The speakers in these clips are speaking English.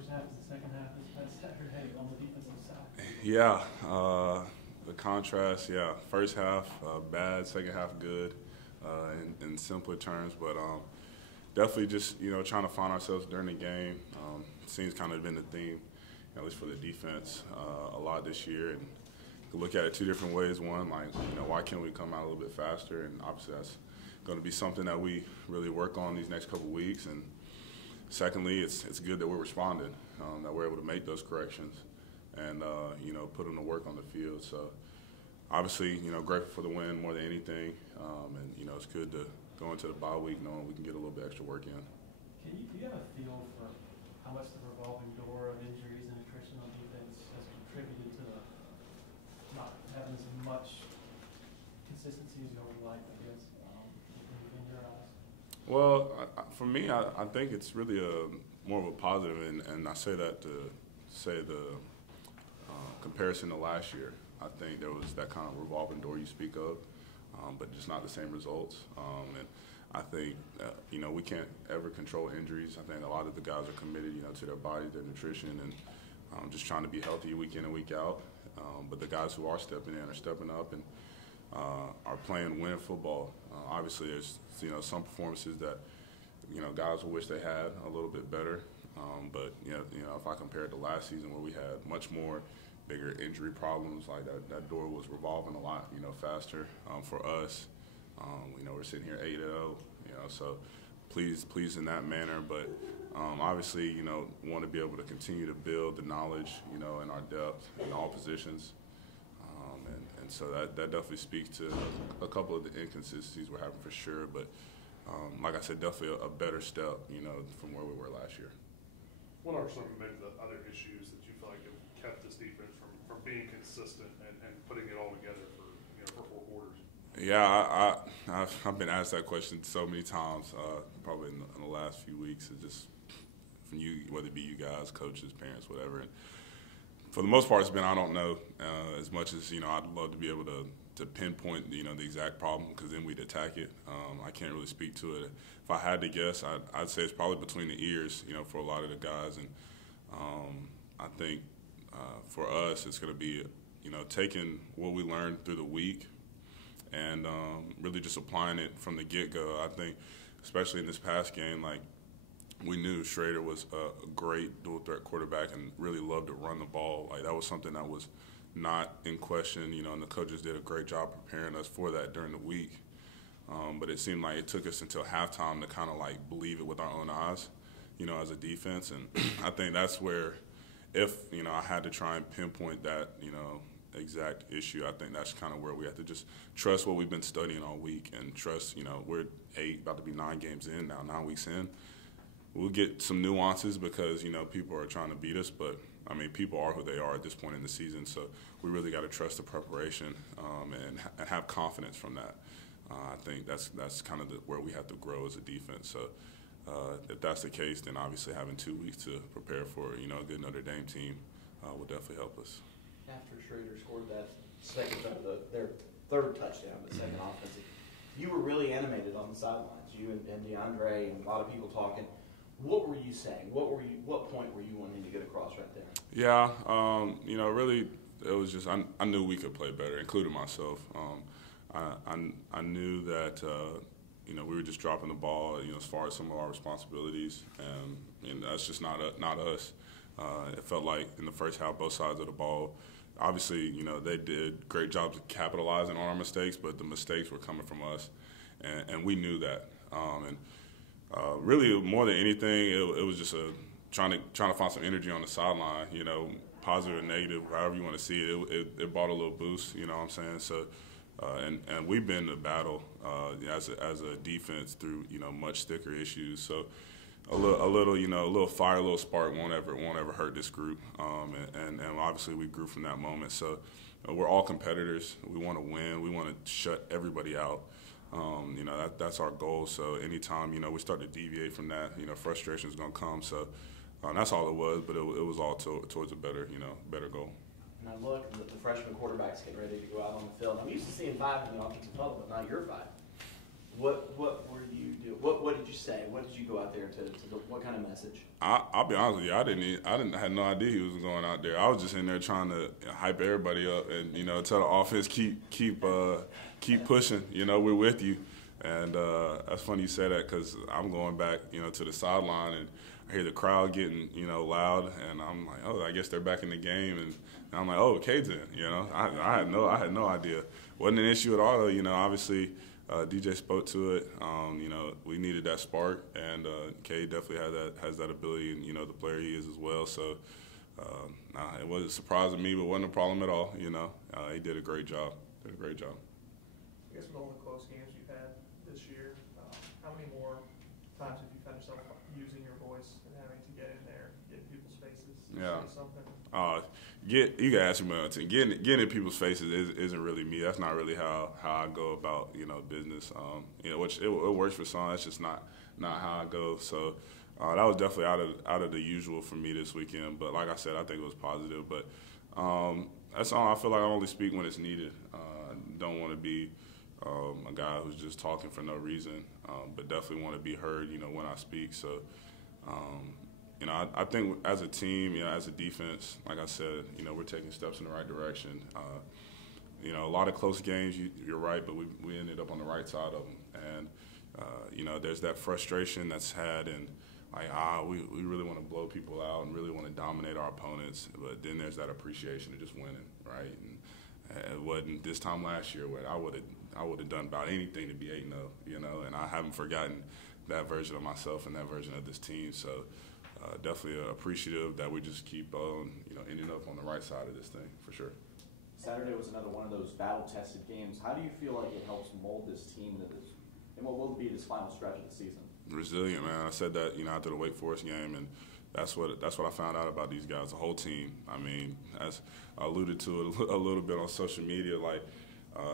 first half as the second half this past Saturday on the defensive side? Yeah, the contrast, yeah. First half bad, second half good in simpler terms, but definitely just, trying to find ourselves during the game. Seems kind of been the theme, at least for the defense, a lot this year. And you can look at it two different ways. One, like, why can't we come out a little bit faster? And obviously that's going to be something that we really work on these next couple of weeks. And secondly, it's good that we're responding, that we're able to make those corrections and, put them to work on the field. So obviously, grateful for the win more than anything. And, it's good to go into the bye week knowing we can get a little bit extra work in. Do you have a feel for how much the revolving door of injuries and attrition on defense has contributed to not having as much consistency as you would like, I guess, in your eyes? Well, for me, I think it's really more of a positive, and I say that to say the comparison to last year. I think there was that kind of revolving door you speak of, but just not the same results. And I think, we can't ever control injuries. I think a lot of the guys are committed, to their body, their nutrition, and just trying to be healthy week in and week out. But the guys who are stepping in are stepping up and are playing winning football. Obviously, there's, some performances that, guys will wish they had a little bit better. But, if I compare it to last season where we had much more bigger injury problems, like that door was revolving a lot, faster for us. We're sitting here 8-0, so pleased in that manner. But obviously, want to be able to continue to build the knowledge, in our depth in all positions. And so that definitely speaks to a couple of the inconsistencies we're having for sure. But like I said, definitely a better step, from where we were last year. What are some of maybe the other issues that you feel like have kept this defense from being consistent and putting it all together for 4 quarters? Yeah, I've been asked that question so many times, probably in the last few weeks. It's just from you, whether it be you guys, coaches, parents, whatever. And for the most part, it's been I don't know. As much as I'd love to be able to pinpoint the exact problem, because then we'd attack it. I can't really speak to it. If I had to guess, I'd say it's probably between the ears, for a lot of the guys. And I think for us, it's going to be taking what we learned through the week and really just applying it from the get-go. I think, especially in this past game, like, we knew Shrader was a great dual-threat quarterback and really loved to run the ball. Like, that was something that was not in question, and the coaches did a great job preparing us for that during the week. But it seemed like it took us until halftime to kind of, like, believe it with our own eyes, as a defense. And I think that's where, if, I had to try and pinpoint that, exact issue, I think that's kind of where we have to just trust what we've been studying all week and trust, we're 8, about to be 9 games in now, 9 weeks in. We'll get some nuances because, people are trying to beat us, but, people are who they are at this point in the season, so we really got to trust the preparation and have confidence from that. I think that's kind of where we have to grow as a defense. So if that's the case, then obviously having 2 weeks to prepare for, a good Notre Dame team will definitely help us. After Shrader scored that their third touchdown, the second offensive, you were really animated on the sidelines. You and DeAndre and a lot of people talking. What were you saying? What point were you wanting to get across right there? Yeah, really, it was just I knew we could play better, including myself. I knew that we were just dropping the ball, as far as some of our responsibilities, and that's just not us. It felt like in the first half, both sides of the ball. Obviously, they did great jobs of capitalizing on our mistakes, but the mistakes were coming from us, and we knew that. Really, more than anything, it was just trying to find some energy on the sideline. Positive and negative, however you want to see it. It brought a little boost. You know what I'm saying? So, and we've been to battle as a defense through much thicker issues. So, a little fire, a little spark won't ever hurt this group. And obviously we grew from that moment. So we're all competitors. We want to win. We want to shut everybody out. That's our goal. So anytime we start to deviate from that, frustration is going to come. So that's all it was. But it was all towards a better goal. And I look, the freshman quarterback's getting ready to go out on the field. I'm used to seeing 5 in the offensive huddle, but now you're 5. What were you doing? What did you say? What did you go out there to what kind of message? I'll be honest with you. I had no idea he was going out there. I was just in there trying to hype everybody up and tell the offense keep pushing. We're with you. And that's funny you say that because I'm going back to the sideline and I hear the crowd getting loud and I'm like, oh, I guess they're back in the game and I'm like, oh, Cade's in. I had no idea. Wasn't an issue at all though. Obviously. DJ spoke to it. We needed that spark, and Cade definitely has that ability, and the player he is as well. So it wasn't surprising me, but wasn't a problem at all. He did a great job. I guess with all the close games you've had this year, how many more times have you found yourself using your voice and having to get in there, get in people's faces, say something? You can ask me about it. Getting in people's faces isn't really me. That's not really how I go about business. Which it works for some. That's just not how I go. So that was definitely out of the usual for me this weekend. But like I said, I think it was positive. But that's all. I feel like I only speak when it's needed. Don't want to be a guy who's just talking for no reason. But definitely want to be heard. When I speak. So. I think as a team, as a defense, like I said, we're taking steps in the right direction. A lot of close games, you're right, but we ended up on the right side of them. And, there's that frustration that's had and, we really want to blow people out and really want to dominate our opponents. But then there's that appreciation of just winning, right? And it wasn't this time last year where I would have done about anything to be 8-0, and I haven't forgotten that version of myself and that version of this team. So, definitely appreciative that we just keep ending up on the right side of this thing for sure. Saturday was another one of those battle-tested games. How do you feel like it helps mold this team into this, and what will be this final stretch of the season? Resilient, man. I said that after the Wake Forest game, and that's what I found out about these guys, the whole team. I mean, as I alluded to it a little bit on social media,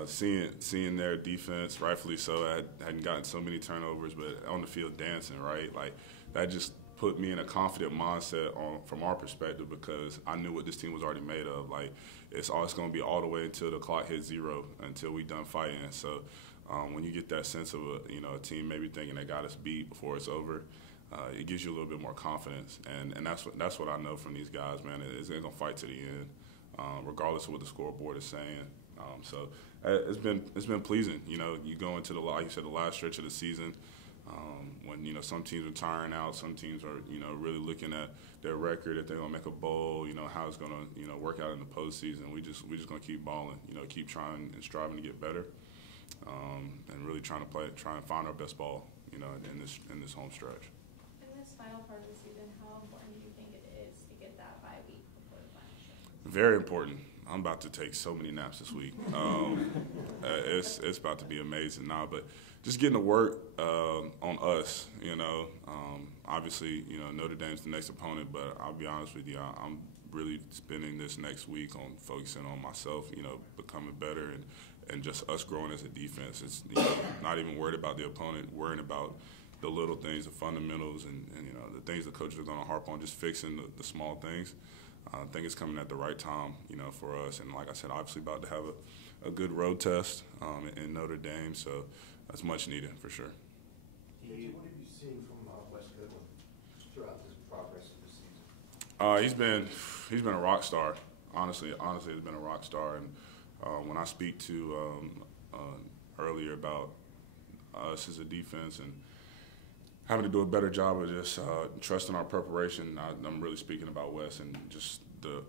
seeing their defense, rightfully so, hadn't gotten so many turnovers, but on the field dancing, right? That just put me in a confident mindset from our perspective because I knew what this team was already made of. It's going to be all the way until the clock hits 0, until we done fighting. So when you get that sense of a team maybe thinking they got us beat before it's over, it gives you a little bit more confidence. And that's what I know from these guys, man. They're going to fight to the end, regardless of what the scoreboard is saying. So it's been pleasing. You go into like you said, the last stretch of the season. When some teams are tiring out, some teams are really looking at their record, if they're gonna make a bowl, how it's gonna work out in the postseason. We just gonna keep balling, keep trying and striving to get better, and really trying and find our best ball, in this home stretch. In this final part of the season, how important do you think it is to get that bye week before the final stretch? Very important. I'm about to take so many naps this week. It's about to be amazing now, but just getting to work on us, obviously, Notre Dame's the next opponent, but I'll be honest with you, I'm really spending this next week on focusing on myself, becoming better and just us growing as a defense. It's not even worried about the opponent, worrying about the little things, the fundamentals, and the things the coaches are going to harp on, just fixing the small things. I think it's coming at the right time, for us. And like I said, obviously about to have a good road test in Notre Dame, so that's much needed for sure. What have you seen from Wes Goodwin throughout this progress of the season? He's been a rock star. Honestly, he's been a rock star. And when I speak to earlier about us as a defense and having to do a better job of just trusting our preparation, I'm really speaking about Wes and just the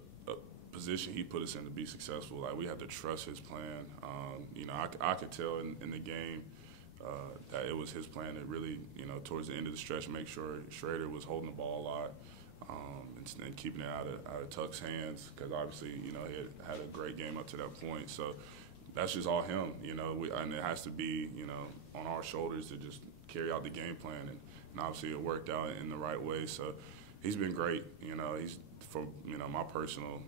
position he put us in to be successful. We have to trust his plan. I could tell in the game that it was his plan to really, towards the end of the stretch, make sure Shrader was holding the ball a lot and keeping it out of Tuck's hands because obviously, he had a great game up to that point. So that's just all him, and it has to be, on our shoulders to just carry out the game plan, and obviously it worked out in the right way. So he's been great. He's for my personal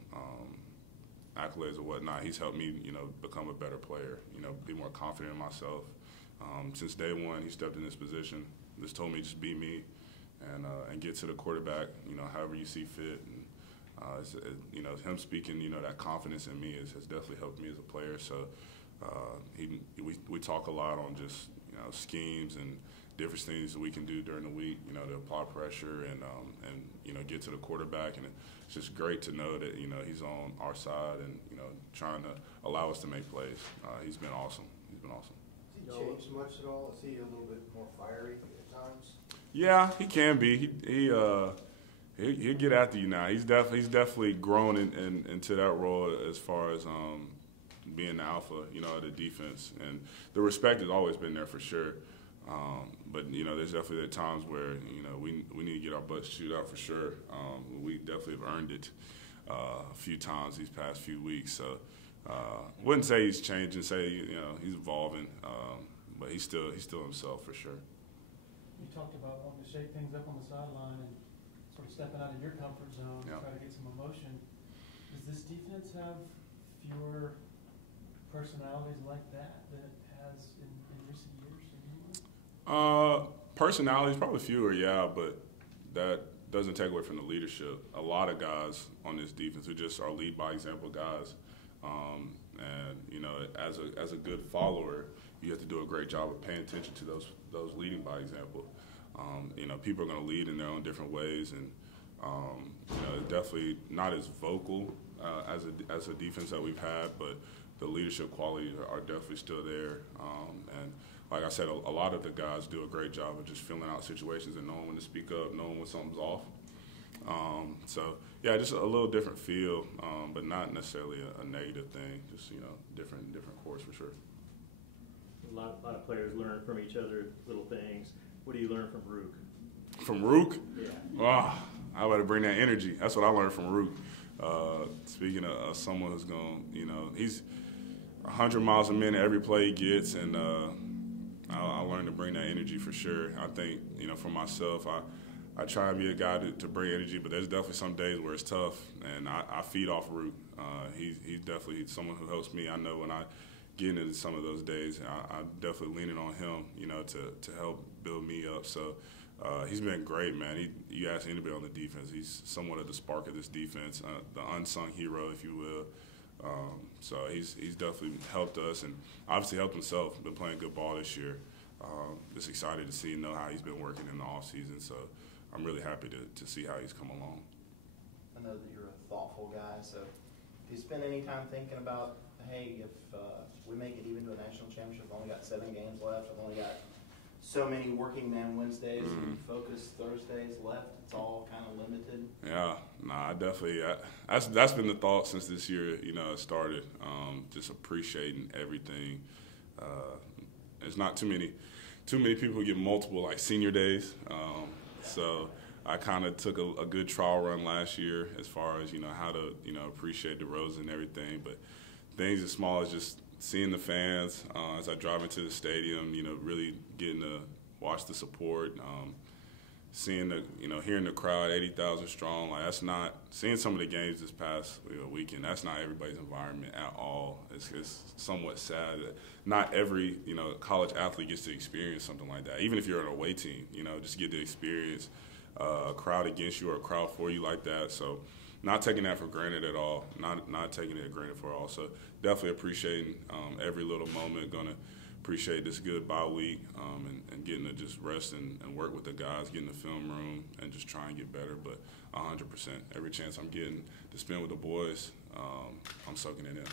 accolades or whatnot. He's helped me, become a better player. Be more confident in myself. Since day one, he stepped in this position. Just told me just be me, and get to the quarterback. However you see fit. And him speaking, that confidence in me has definitely helped me as a player. So we talk a lot on just schemes and different things that we can do during the week, to apply pressure and get to the quarterback. And it's just great to know that, he's on our side and, trying to allow us to make plays. He's been awesome. He's been awesome. Has he changed much at all? Is he a little bit more fiery at times? Yeah, he can be. He'll get after you now. He's definitely grown into that role as far as being the alpha, of the defense. And the respect has always been there for sure. But there's definitely times where we need to get our butts chewed out for sure. We definitely have earned it a few times these past few weeks. So wouldn't say he's changing. Say he's evolving, but he's still himself for sure. You talked about wanting to shake things up on the sideline and sort of stepping out of your comfort zone, Yeah. try to get some emotion. Does this defense have fewer personalities like that than it has in recent years? Personalities probably fewer, yeah, but that doesn't take away from the leadership. A lot of guys on this defense who just are lead by example guys, and as a good follower, you have to do a great job of paying attention to those leading by example. People are going to lead in their own different ways, and definitely not as vocal as a defense that we've had, but the leadership qualities are definitely still there. And like I said, a lot of the guys do a great job of just filling out situations and knowing when to speak up, knowing when something's off. So yeah, just a little different feel, but not necessarily a negative thing. Just different course for sure. A lot of players learn from each other, little things. What do you learn from Ruke? From Ruke? Yeah. Wow, I better bring that energy. That's what I learned from Ruke. Speaking of someone who's going, he's 100 miles a minute every play he gets, and I learned to bring that energy for sure. I think, for myself, I try to be a guy to bring energy, but there's definitely some days where it's tough, and I feed off Ruke. He's definitely someone who helps me. I know when I get into some of those days, I definitely leaning on him, to help build me up. So he's been great, man. You ask anybody on the defense, he's somewhat of the spark of this defense, the unsung hero, if you will. So he's definitely helped us and obviously helped himself. Been playing good ball this year. Just excited to see and know how he's been working in the offseason. So I'm really happy to see how he's come along. I know that you're a thoughtful guy, so do you spend any time thinking about, hey, if we make it even to a national championship, I've only got 7 games left, I've only got so many working man Wednesdays and focus Thursdays left, it's all kind of limited? Yeah, I definitely, that's been the thought since this year, started, just appreciating everything. There's not too many people who get multiple, like, senior days, so I kind of took a good trial run last year as far as, how to, appreciate the roses and everything, but things as small as just seeing the fans as I drive into the stadium, really getting to watch the support, seeing hearing the crowd, 80,000 strong. Like, that's not seeing some of the games this past weekend. That's not everybody's environment at all. It's somewhat sad that not every college athlete gets to experience something like that. Even if you're an away team, just get to experience a crowd against you or a crowd for you like that. So not taking that for granted at all. Not taking it for granted for all. So definitely appreciating every little moment. Gonna appreciate this good bye week and getting to just rest and work with the guys, get in the film room, and just try and get better. But 100%, every chance I'm getting to spend with the boys, I'm soaking it in.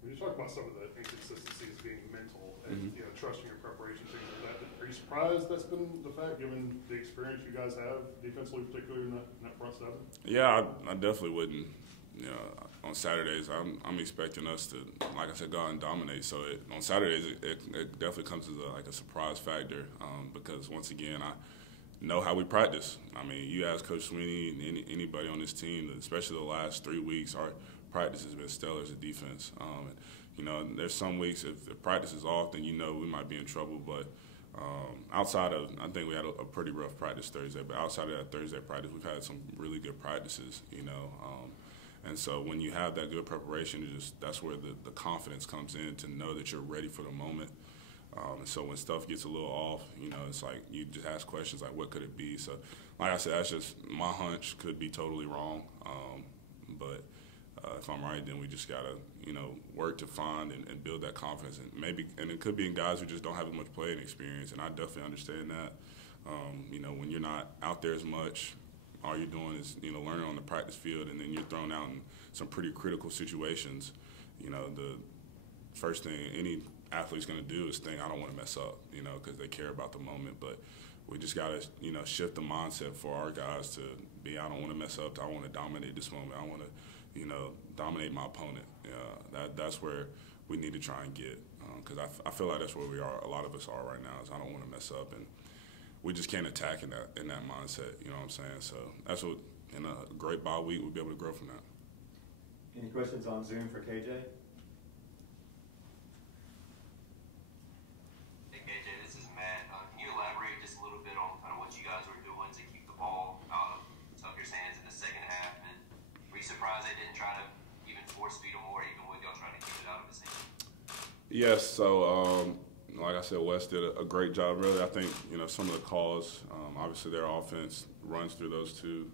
When you talk about some of the inconsistencies being mental and trusting your preparation, things like that, are you surprised that's been the fact, given the experience you guys have defensively, particularly in that front seven? Yeah, I definitely wouldn't. On Saturdays, I'm expecting us to, like I said, go out and dominate. So on Saturdays, it definitely comes as a surprise factor because once again, I know how we practice. I mean, you ask Coach Sweeney and anybody on this team, especially the last 3 weeks, our practice has been stellar as a defense. There's some weeks if practice is off, then we might be in trouble. But outside of, I think we had a pretty rough practice Thursday. But outside of that Thursday practice, we've had some really good practices. And so when you have that good preparation, that's where the confidence comes in to know that you're ready for the moment. And so when stuff gets a little off, it's like you just ask questions like, what could it be? So like I said, that's just my hunch, could be totally wrong. But if I'm right, then we just gotta, work to find and build that confidence, and it could be in guys who just don't have as much playing experience, and I definitely understand that. When you're not out there as much, all you're doing is, learning on the practice field, and then you're thrown out in some pretty critical situations. The first thing any athlete's going to do is think, I don't want to mess up, because they care about the moment. But we just got to, shift the mindset for our guys to be, I don't want to mess up. I want to dominate this moment. I want to, dominate my opponent. That's where we need to try and get, because I feel like that's where we are. A lot of us are right now. Is I don't want to mess up, and we just can't attack in that mindset. You know what I'm saying? So that's what, in a great bye week, we'll be able to grow from that. Any questions on Zoom for KJ? Hey KJ, this is Matt. Can you elaborate just a little bit on kind of what you guys were doing to keep the ball out of some of your hands in the second half? And were you surprised they didn't try to even force feed them more, even with y'all trying to keep it out of his hands? Yes. So, like I said, Wes did a great job. Really, I think some of the calls. Obviously, their offense runs through those two.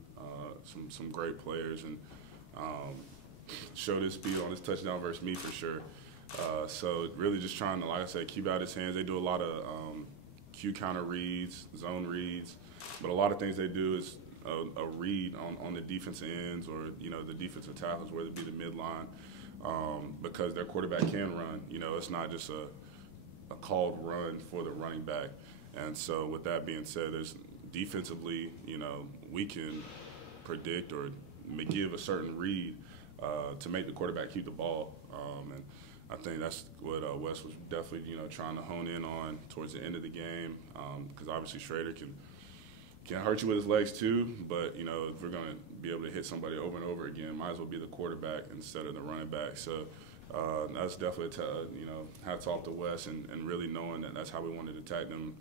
Some great players, and showed his speed on his touchdown versus me for sure. So really just trying to, like I said, keep out his hands. They do a lot of Q counter reads, zone reads, but a lot of things they do is a read on the defensive ends or the defensive tackles, whether it be the midline, because their quarterback can run. It's not just a called run for the running back. And so with that being said, there's defensively, we can predict or give a certain read to make the quarterback keep the ball. And I think that's what Wes was definitely, trying to hone in on towards the end of the game, because obviously Shrader can hurt you with his legs too, but, if we're going to be able to hit somebody over and over again, might as well be the quarterback instead of the running back. So that's definitely, hats off to Wes and really knowing that that's how we wanted to attack them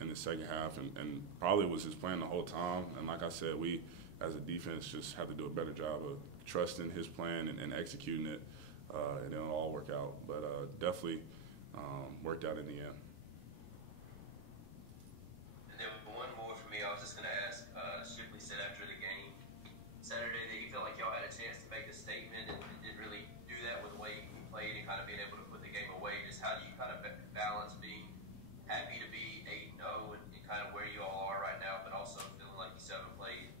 in the second half, and probably was his plan the whole time. And like I said, we as a defense just have to do a better job of trusting his plan and executing it, and it'll all work out. But definitely worked out in the end. And then one more for me, I was just going to ask, Shipley said after the game Saturday that you felt like y'all had a chance to make a statement and didn't really do that with the way you played and kind of being able to put the game away. Just how do you kind of balance being happy to be 8-0 and kind of where you all are right now, but also feeling like you still haven't played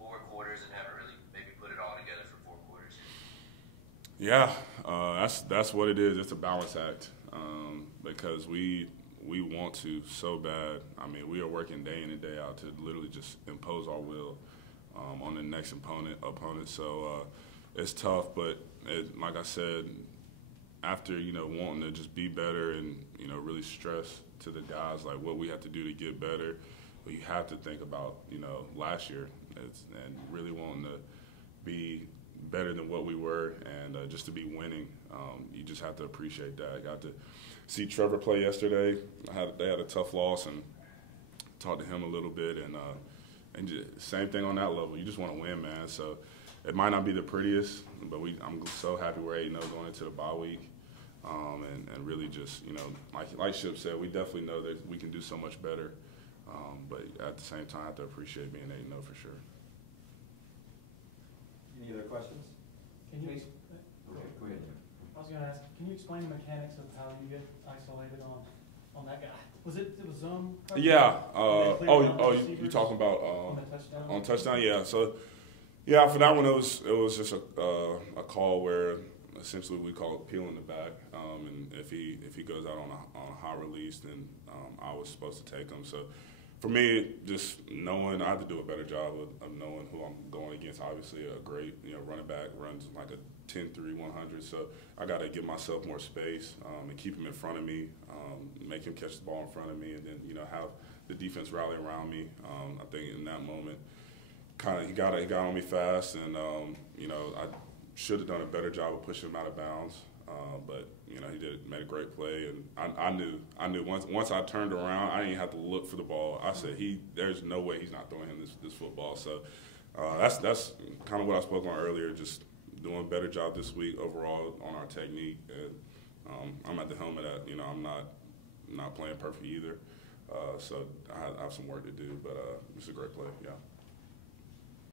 4 quarters and haven't really maybe put it all together for 4 quarters yet? Yeah, that's what it is. It's a balance act, because we want to so bad. I mean, we are working day in and day out to literally just impose our will on the next opponent. So it's tough, but like I said, after wanting to just be better and really stress to the guys like what we have to do to get better, but you have to think about last year and really wanting to be better than what we were, and just to be winning. You just have to appreciate that. I got to see Trevor play yesterday. They had a tough loss, and talked to him a little bit, and just, same thing on that level. You just want to win, man. So it might not be the prettiest, but I'm so happy we're 8-0 going into the bye week, and really just like Ship said, we definitely know that we can do so much better, but at the same time, I have to appreciate being 8-0 for sure. Any other questions? Can you? Go ahead. I was going to ask, can you explain the mechanics of how you get isolated on that guy? Was it zone coverage? Yeah. You talking about on the touchdown? On touchdown? Yeah. So, yeah, for that one, it was just a call where essentially we call it peeling the back, and if he goes out on a high release, then I was supposed to take him. So, for me, just knowing, I have to do a better job of knowing who I'm going against. Obviously, a great running back runs like a 10-3, 100. So I got to give myself more space and keep him in front of me, make him catch the ball in front of me, and then have the defense rally around me. I think in that moment, he got on me fast, and I should have done a better job of pushing him out of bounds. But he made a great play, and I knew once I turned around, I didn't have to look for the ball. I said there's no way he's not throwing him this football. So that's kind of what I spoke on earlier. Just doing a better job this week overall on our technique, and I'm at the helmet at I'm not playing perfect either. So I have some work to do, but it's a great play. Yeah.